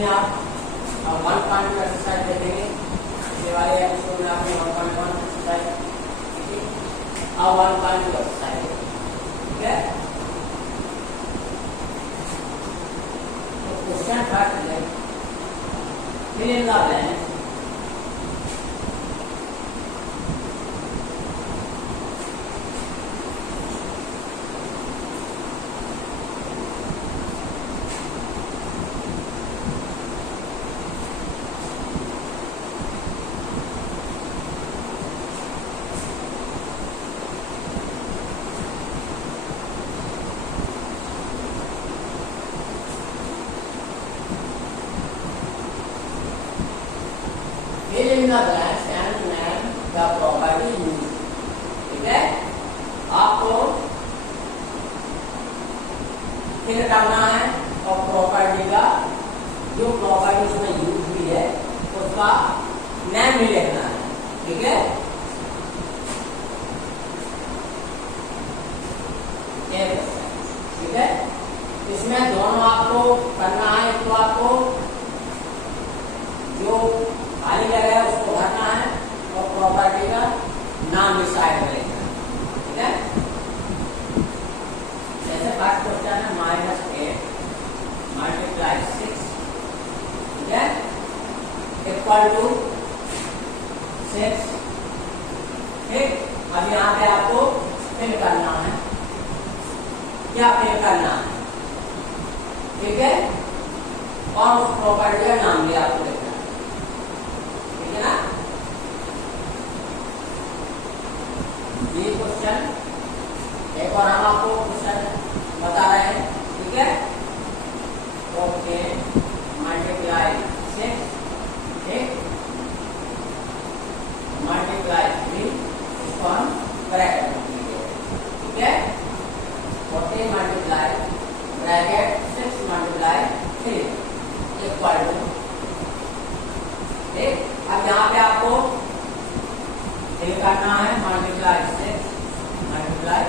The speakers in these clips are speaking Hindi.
इसमें आप 1.2 एक्सरसाइज देखेंगे। ये वाले एपिसोड में आपने 1.1 एक्सरसाइज, ठीक है, अब 1.2 एक्सरसाइज, ठीक है। तो क्वेश्चन फर्स्ट है, fill in the blanks. Fill in the blanks and name the property used, ठीक है। आपको फिल करना है और प्रॉपर्टी का जो प्रॉपर्टी उसमें यूज हुई है उसका नेम भी लिखना है, ठीक है। ठीक है, इसमें दोनों आपको करना है। तो आपको जो खाली जगह है उसको भरना है और प्रॉपर्टी का नाम भी साइड में लिखना है, ठीक है। जैसे फर्स्ट क्वेश्चन है -8 मल्टीप्लाई 6, ठीक है, इक्वल टू 6, ठीक। अब यहाँ पे आपको फिल करना है, क्या फिल करना है, ठीक है, और उस प्रॉपर्टी का नाम भी आपको लिखना है, ठीक है ना। ये क्वेश्चन एक और हम आपको क्वेश्चन बता रहे हैं, ठीक है। ओके, मल्टीप्लाई 6, ठीक, मल्टीप्लाई 3, इसको हम ब्रैकेट में लिखेंगे, ठीक है। 40 multiply bracket 6 multiply 3 equal to, ठीक। अब यहाँ पे आपको फिल करना है मल्टीप्लाई 6 मल्टीप्लाई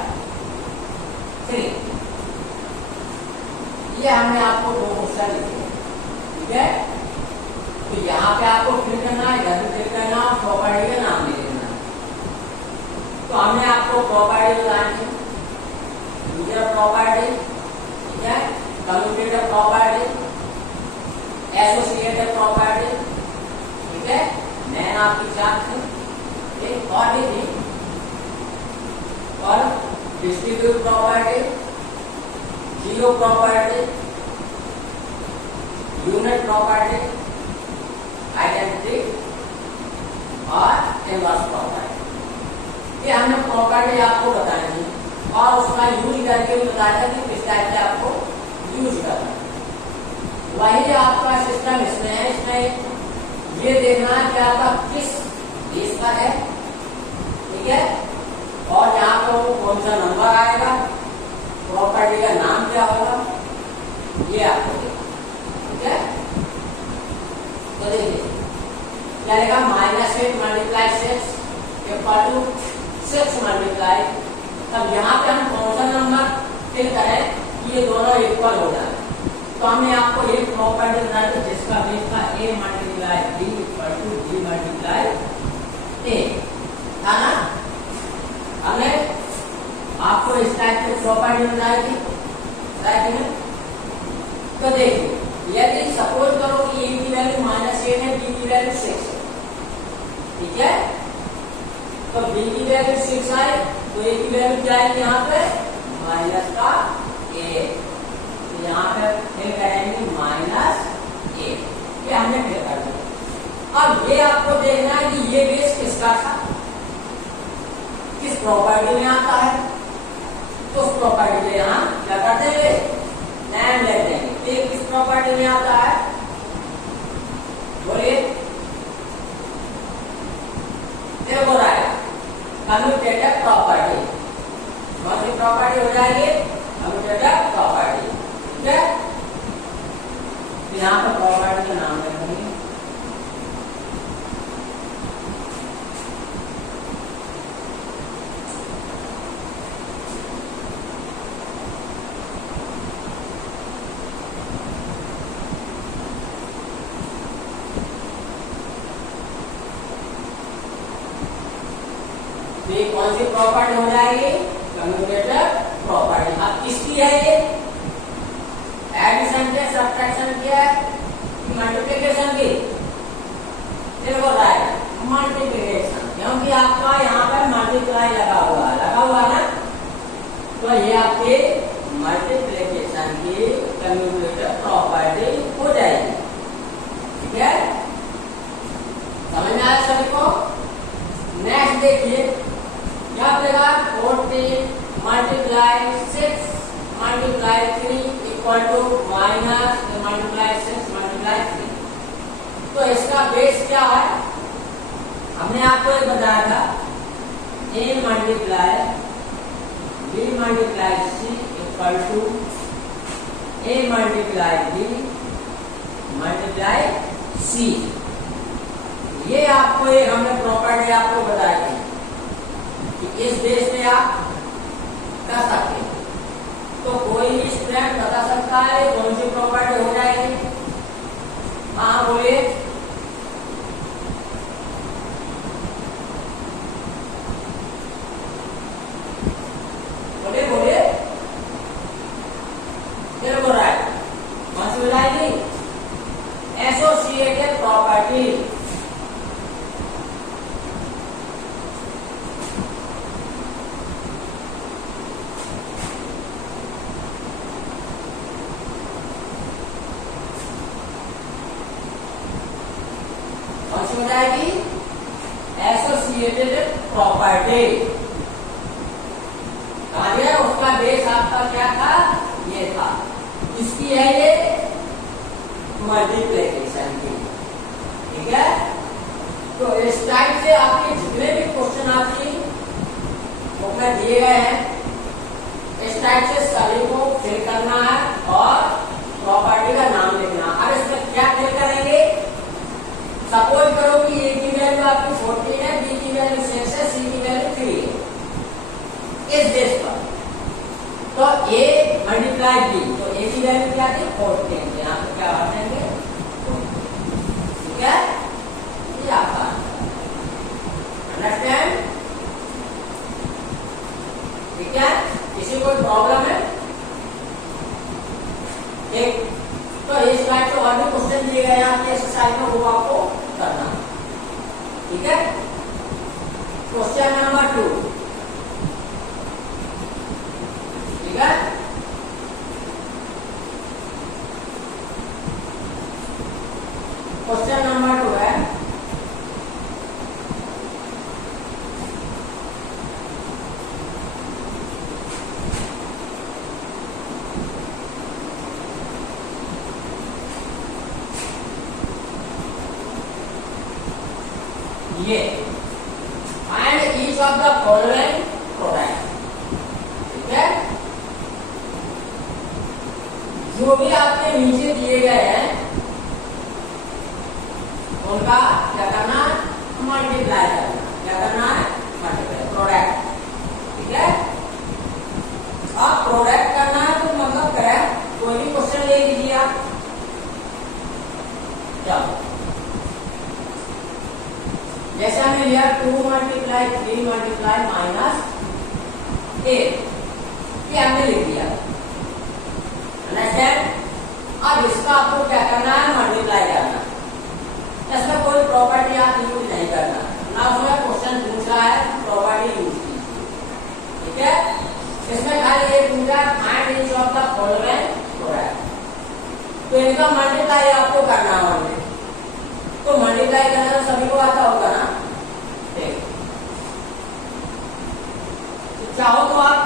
3। ये हमने आपको दो क्वेश्चन लिखे, ठीक है। तो यहाँ पे आपको फिल करना है, इधर भी फिल करना है, प्रॉपर्टी का नाम भी लिखना है। तो हमने आपको प्रॉपर्टी बतानी है, यूजर प्रॉपर्टी, ठीक है, कम्यूटेटर प्रॉपर्टी, एसोसिएटेड प्रॉपर्टी, ठीक है, मैन आपकी चार्ट है, एक और भी थी, और distribute property, zero property, unit property, identity और इनवर्स प्रॉपर्टी। ये हमने प्रॉपर्टी आपको बताई थी और उसका यूज करके भी बताया कि किस टाइप से आपको यूज करना है। वही आपका सिस्टम इसमें है। इसमें ये देखना है कि आपका किस बेस पर है, ठीक है, और यहाँ पर कौन सा नंबर आएगा, प्रॉपर्टी का नाम क्या होगा, ये आपको देखना, ठीक है। तो देखिए क्या लिखा, -8 मल्टीप्लाई 6 इक्वल टू 6 मल्टीप्लाई। अब यहाँ पे हम कौन सा नंबर फिल करें कि ये दोनों इक्वल हो जाए। तो हमने आपको एक प्रॉपर्टी बताई थी जिसका बेस था a multiply b equal to b multiply a, था ना। हमने आपको इस टाइप की प्रॉपर्टी बताई थी, राइट में। तो देखिए, यदि सपोज करो कि a की वैल्यू -8 है, b की वैल्यू 6 है, ठीक है। तो b की वैल्यू 6 आए तो a की वैल्यू क्या है यहाँ पे, माइनस का a। तो यहाँ पे फिल करेंगे -8, ये हमने फिल कर दिया। अब ये आपको देखना है कि ये बेस किसका था, किस प्रॉपर्टी में आता है। तो उस प्रॉपर्टी में यहाँ क्या करते हैं, नेम लिख देंगे। ये किस प्रॉपर्टी में आता है, बोलिए, देखो रहा कम्यूटेटिव प्रॉपर्टी, कौन सी प्रॉपर्टी हो जाएगी, कम्यूटेटिव प्रॉपर्टी, ठीक है। यहाँ पर प्रॉपर्टी का नाम लिखेंगे, कौन सी प्रॉपर्टी हो जाएगी? Commutator property. अब किसकी है ये? एडिशन की, सब्ट्रैक्शन की है, मल्टीप्लिकेशन की? देखो राइट, मल्टीप्लिकेशन, क्योंकि आपका यहाँ पर मल्टीप्लाई लगा हुआ है ना, तो ये आपके मल्टीप्लिकेशन की कम्यूटेटर प्रॉपर्टी हो जाएगी। ठीक है, समझ में आया सभी को? नेक्स्ट देखिए, क्या मिलेगा? 14 multiply 6 multiply 3 equal to minus multiply 6 multiply 3। तो इसका बेस क्या है? हमने आपको एक बताया था, a multiply b multiply c equal to a multiply b multiply c। ये आपको एक हमने प्रॉपर्टी आपको बताई थी कि इस बेस पे आप कर सकते हैं। तो कोई भी स्टूडेंट बता सकता है कौन सी प्रॉपर्टी हो जाएगी? हाँ बोलिए। बोलिए चलो राइट, कौन सी हो जाएगी? Associated property. कौन सी हो जाएगी? Associated property. कहा गया उसका बेस आपका क्या था? ये था। इसकी है ये मल्टीप्लिकेशन की। ठीक है, तो इस टाइप से आपके जितने भी क्वेश्चन आपकी बुक में दिए गए हैं, इस टाइप से सभी को फिल करना है और प्रॉपर्टी का नाम लिखना। अब इसमें क्या फिल करेंगे? सपोज करो कि ए की वैल्यू आपकी 14 है, बी की वैल्यू 6 है, सी की वैल्यू 3 है। इस बेस पर तो a मल्टीप्लाई b, तो a की वैल्यू क्या थी? 14। यहाँ पे क्या बात देंगे? ठीक है, ये आपका अंडरस्टैंड? ठीक है, किसी को प्रॉब्लम है? एक तो इस टाइप से और भी क्वेश्चन दिए गए हैं आपके एक्सरसाइज में, वो आपको करना। ठीक है, क्वेश्चन नंबर 2। ठीक है, क्वेश्चन नंबर 2 है, ये find each of the following product. ठीक है, जो भी आपके नीचे दिए गए हैं उनका क्या करना है? मल्टीप्लाई करना। क्या करना है? Multiply product. ठीक है, अब प्रोडक्ट करना है तो मतलब करें कोई भी क्वेश्चन ले लीजिए आप। चलो, जैसे हमने लिया 2 मल्टीप्लाई 3 मल्टीप्लाई -8, ये हमने लिख दिया। अंडरस्टैंड? अब इसका आपको क्या करना है? मल्टीप्लाई करना। इसमें कोई प्रॉपर्टी आप यूज नहीं करना ना, उसमें क्वेश्चन पूछ रहा है प्रॉपर्टी यूज कीजिए। ठीक है, इसमें खाली ये पूछा find each of the following product, तो इनका मल्टीप्लाई आपको करना होगा। तो मल्टीप्लाई करना तो सभी को आता होगा ना? देखो, तो चाहो तो आप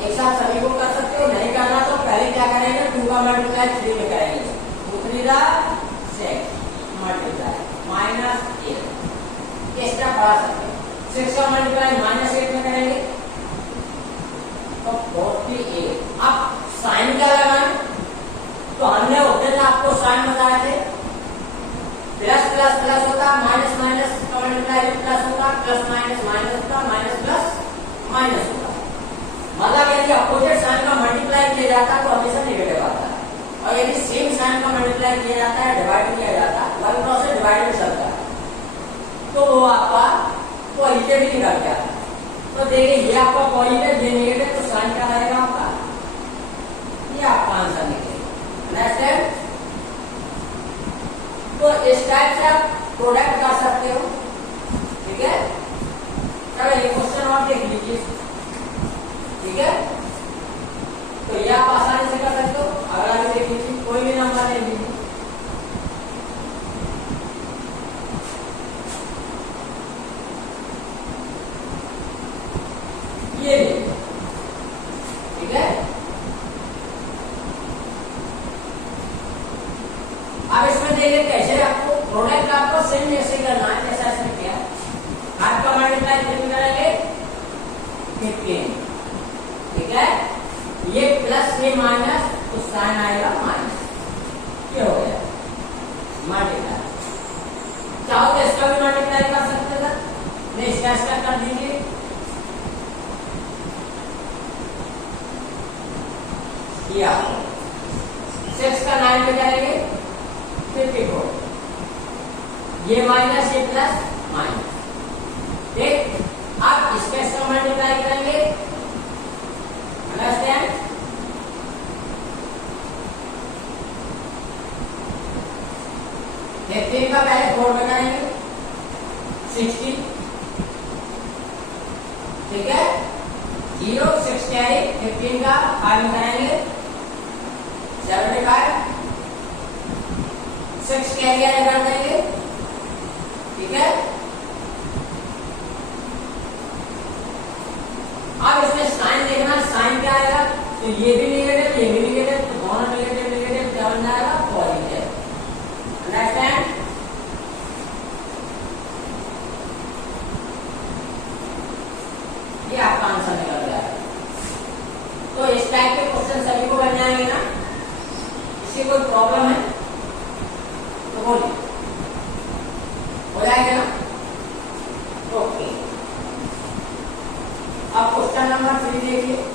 एक साथ सभी को कर सकते हो, नहीं करना तो पहले क्या करेंगे? 2 का मल्टीप्लाई 3 में करेंगे, 2 3 6 मल्टीप्लाई -8, एक्स्ट्रा बढ़ा सकते हैं। 6 का मल्टीप्लाई -8 में करेंगे तो 48। अब साइन क्या लगाएं? तो हमने उस दिन आपको साइन बताए थे, प्लस प्लस प्लस होता, माइनस माइनस का मल्टीप्लाई प्लस होता, प्लस माइनस माइनस होता, माइनस प्लस माइनस होता। मतलब यदि अपोजिट साइन का मल्टीप्लाई किया जाता है तो हमेशा नेगेटिव आता है, और यदि सेम साइन का मल्टीप्लाई किया जाता है, डिवाइड किया जाता है, वन प्रोसेस डिवाइड में चलता है, तो वो आपका पॉजिटिव ही निकल के आता है। तो देखिए ये आपका पॉजिटिव, ये नेगेटिव, तो साइन क्या रहेगा आपका, ये आपका आंसर निकलेगा। अंडरस्टैंड? तो इस टाइप से आप प्रोडक्ट कर सकते हो। ठीक है, चलो ये क्वेश्चन और देख लीजिए। ठीक है, तो ये आप आसानी से कर सकते हो। अगला भी देख लीजिए, कोई भी नंबर ले लीजिए। ये लीजिए। ठीक है, अब इसमें देखिए कैसे आपको प्रोडक्ट आपको सेम ऐसे करना है जैसा इसमें किया। हाथ का मल्टीप्लाई कितने करेंगे, 15। ठीक है, ये प्लस ये माइनस, तो साइन आएगा माइनस। ये हो गया मल्टीप्लाई। चाहो तो इसका भी मल्टीप्लाई कर सकते थे, नहीं इसका कर दीजिए। ये आपको 6 का 9 में जाएंगे 54। ये माइनस ये प्लस माइनस। देख आप इसका मल्टीप्लाई करेंगे। अंडरस्टैंड? का पहले 4 में करेंगे 60। ठीक है, 0 6 कैरी 15 का 5 में करेंगे 75। 6 कैरी ऐड कर देंगे। ठीक है, अब इसमें साइन देखना, साइन क्या आएगा, तो ये भी नेगेटिव ये भी नेगेटिव, तो दोनों नेगेटिव नेगेटिव क्या बन जाएगा, पॉजिटिव। अंडरस्टैंड? ये आपका आंसर निकल जाएगा। तो इस टाइप के क्वेश्चन सभी को बन जाएंगे ना। किसी कोई प्रॉब्लम है तो बोलिए, हो जाएगा ना। ओके, अब क्वेश्चन नंबर 3 देखिए।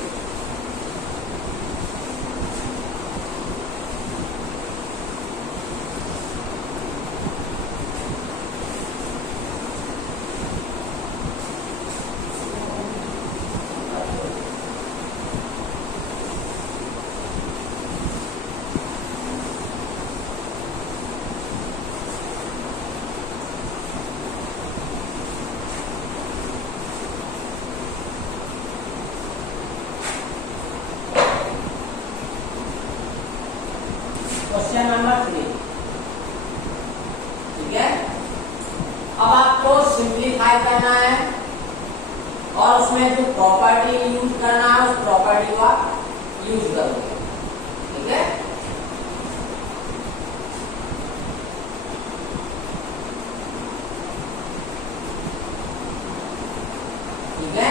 Question number 3। ठीक है, अब आपको सिंप्लीफाई करना है और उसमें जो प्रॉपर्टी यूज करना है उस प्रॉपर्टी को आप यूज करोगे। ठीक है, ठीक है,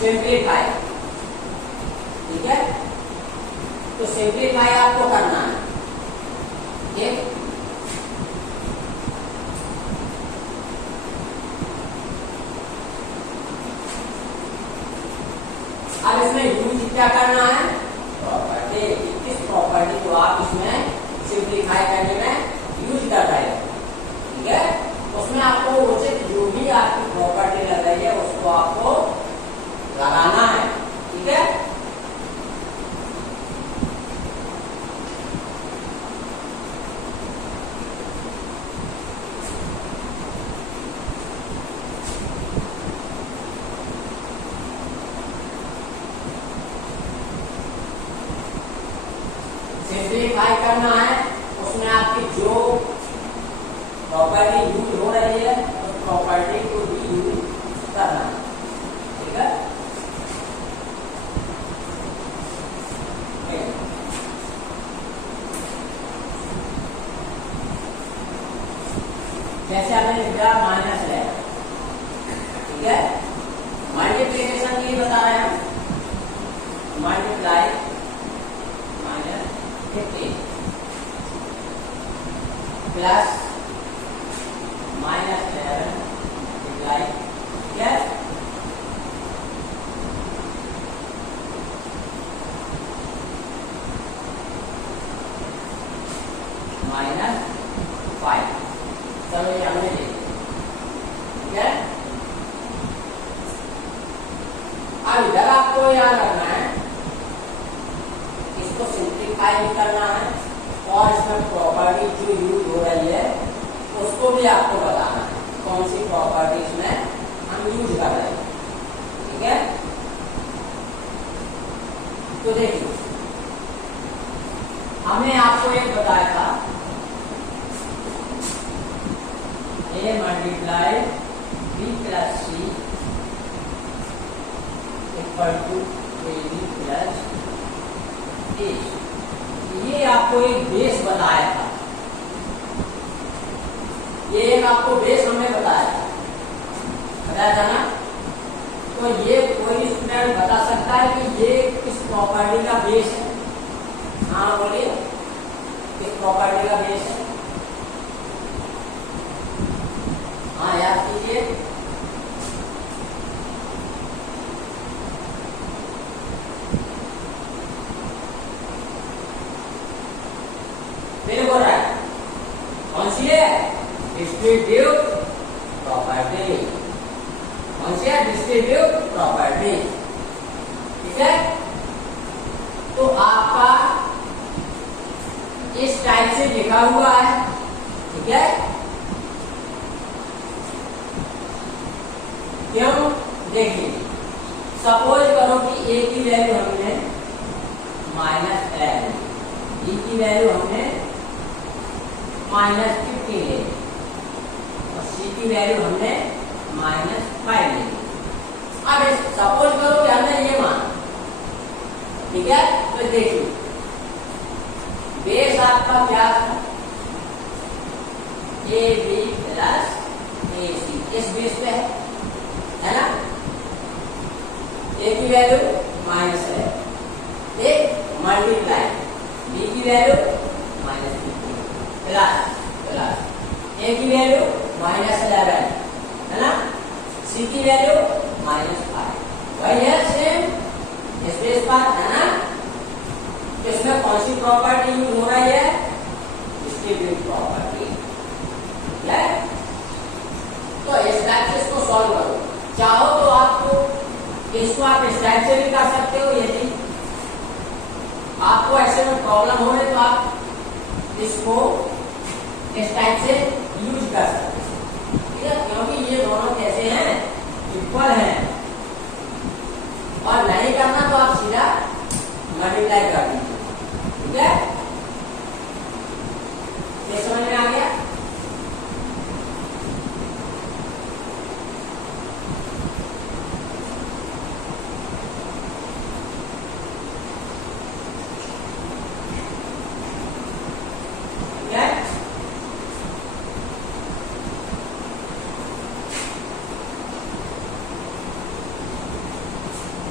सिंप्लीफाई। ठीक है, तो सिंप्लीफाई आपको करना है। अब इसमें यूज क्या करना है, प्रॉपर्टी। इस प्रॉपर्टी को आप इसमें सिंप्लीफाई करने में यूज कर रहे हो। ठीक है, उसमें आपको उचित जो भी आपकी प्रॉपर्टी लग रही है उसको आपको लगाना है। ठीक है, सिंप्लीफाई करना है, उसमें आपकी जो प्रॉपर्टी यूज हो रही है उस प्रॉपर्टी को भी यूज करना है। ठीक है, जैसे आपने लिखा माइनस है। ठीक है, मल्टीप्लिकेशन के लिए बता रहे हैं हम। Multiply minus 15 plus minus 11 multiply. ठीक है, माइनस 5। चलो ये हमने लिख दिया। ठीक है, अब इधर आपको याद रखना है, इसको सिंप्लीफाई करना है और इसमें प्रॉपर्टी जो यूज हो रही है उसको भी आपको बताना है, कौन सी प्रॉपर्टीज में हम यूज कर रहे हैं। ठीक है, तो देखिए हमने आपको एक बताया था a multiply b plus C equal to A B plus A. ये आपको एक बेस बताया था, ये एक आपको बेस हमने बताया था ना। तो ये कोई स्टूडेंट बता सकता है कि ये किस प्रॉपर्टी का बेस है? हाँ बोलिए, किस प्रॉपर्टी का बेस है? हाँ याद कीजिए। मेरे बोल रहा है कौन सी है? Distributive property. कौन सी है? Distributive property. ठीक है, तो आपका इस टाइप से लिखा हुआ है। ठीक है, क्यों? देखिए सपोज करो कि ए की वैल्यू हमने -10, बी की वैल्यू हमने -15 ले और सी की वैल्यू हमने -5 ले। अब सपोज करो कि हमने ये माना, ठीक है, तो देखिए बेस आपका क्या था? ए बी प्लस ए सी, इस बेस पे है ना। ए की वैल्यू माइनस है, एक मल्टीप्लाई बी की वैल्यू -15 प्लस ए की वैल्यू -11 है ना, सी की वैल्यू -5। वही है सेम स्पेस पर है ना। इसमें कौन सी प्रॉपर्टी यूज हो रही है? Distributive property. ठीक है, तो इस टाइप से इसको सॉल्व करो। चाहो तो आपको इसको आप इस टाइप से भी कर सकते हो, यदि आपको ऐसे में प्रॉब्लम हो रही तो आप इसको इस टाइप से यूज कर सकते हो। ठीक है, क्योंकि ये दोनों कैसे हैं? इक्वल हैं। और नहीं करना तो आप सीधा मल्टीप्लाई कर दीजिए। ठीक है, ये समझ में आ गया?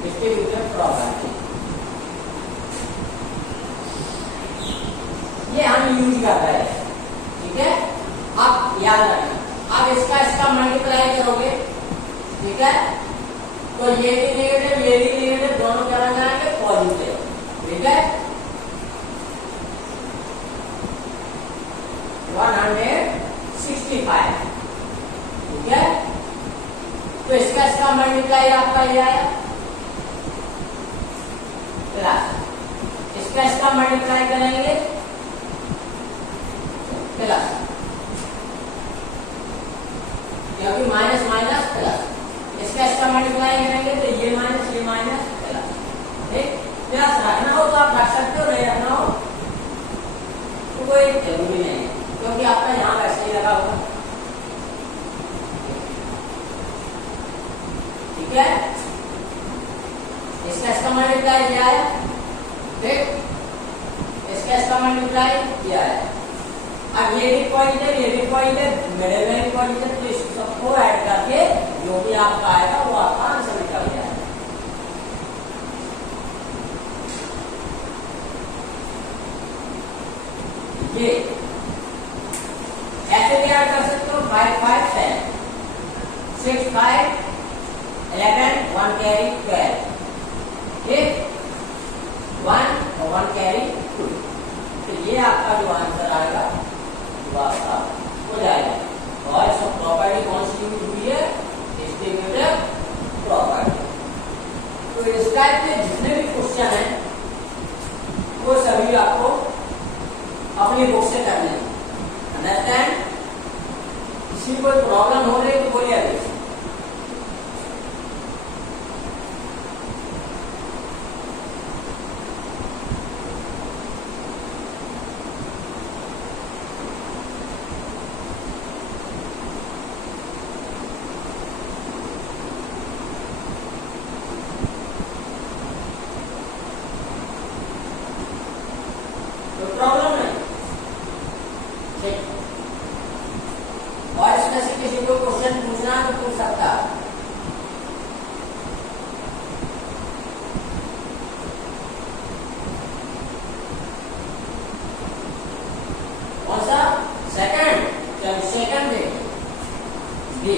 डिस्ट्रीब्यूटिव प्रॉपर्टी ये हम यूज कर रहे हैं। ठीक है, अब याद रखना, अब इसका मल्टीप्लाई करोगे, ठीक है, तो ये भी नेगेटिव ये भी नेगेटिव, दोनों क्या बन जाएंगे? पॉजिटिव। ठीक है, 165। ठीक है, तो इसका मल्टीप्लाई आपका ये आया प्लस, इसका मल्टीप्लाई करेंगे प्लस, क्योंकि माइनस माइनस प्लस, इसका मल्टीप्लाई करेंगे तो ये माइनस प्लस। ठीक, प्लस रखना हो तो आप रख सकते हो, नहीं रखना हो तो कोई जरूरी नहीं है, क्योंकि आपका यहाँ वैसे ही लगा होगा। ठीक है, इसका मल्टीप्लाई किया है, ठीक, इसका मल्टीप्लाई किया है। अब ये भी पॉजिटिव ये भी पॉजिटिव, मिडिल में भी पॉजिटिव, तो इस सबको ऐड करके जो भी आपका आएगा वो आपका आंसर निकल जाएगा। ये ऐसे भी ऐड कर सकते हो, 5 5 10, 6 5 11, 1 कैरी 12, ठीक, 1 और 1 कैरी 2। तो ये आपका जो आंसर आएगा वो आपका हो जाएगा। और सब प्रॉपर्टी कौन सी यूज हुई है? Distributive property. तो इस टाइप के जितने भी क्वेश्चन हैं वो सभी आपको अपनी बुक से करने हैं। अंडरस्टैंड? किसी को कोई प्रॉब्लम हो रही है तो बोलिए अभी। प्रॉब्लम नहीं, ठीक। और इसमें से किसी को क्वेश्चन पूछना है तो पूछ सकता है। कौन सा? सेकंड? चलो सेकंड देखिए, बी।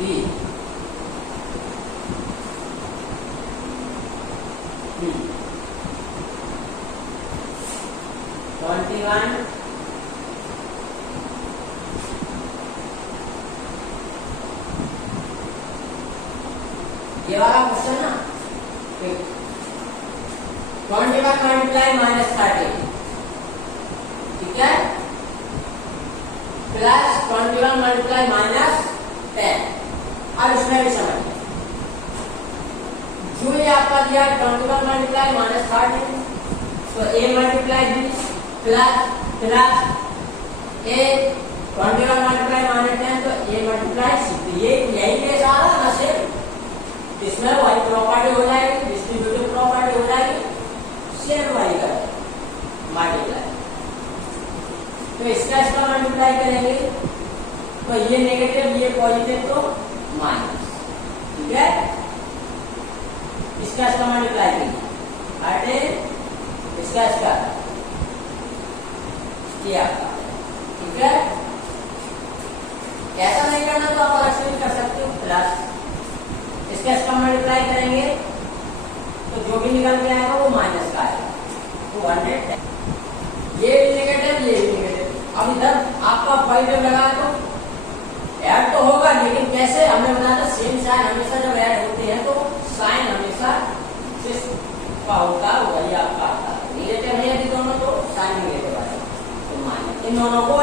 B 21 ये वाला क्वेश्चन ना, 21 मल्टीप्लाई -30, ठीक है, प्लस 21 मल्टीप्लाई -10। अब इसमें भी समझिए, जो ये आपका दिया 21 मल्टीप्लाई -30, तो a multiply 20 plus a 21 multiply -10, तो a मल्टीप्लाई 60। ये यही केस आ रहा ना सेम, इसमें वही प्रॉपर्टी हो जाएगी, डिस्ट्रीब्यूटिव प्रॉपर्टी हो जाएगी, सेम वही कर मल्टीप्लाई। तो इसका मल्टीप्लाई करेंगे तो ये नेगेटिव ये पॉजिटिव तो माइनस, ठीक है। इसका मल्टीप्लाई कीजिए, इसका किया, ठीक है। ऐसा नहीं करना तो आप अलग से भी कर सकते हो, प्लस इसका मल्टीप्लाई करेंगे तो जो भी निकल के आएगा वो माइनस का आएगा, तो 110। ये भी नेगेटिव ये भी नेगेटिव। अब इधर आपका पॉजिटिव लगा तो ऐड तो होगा, लेकिन कैसे? हमने बताया था सेम साइन हमेशा जब ऐड होते हैं तो साइन हमेशा जिसका होता है वही आपका आता है। नेगेटिव है यदि दोनों तो साइन नेगेटिव आएगा, तो माइनस। इन दोनों को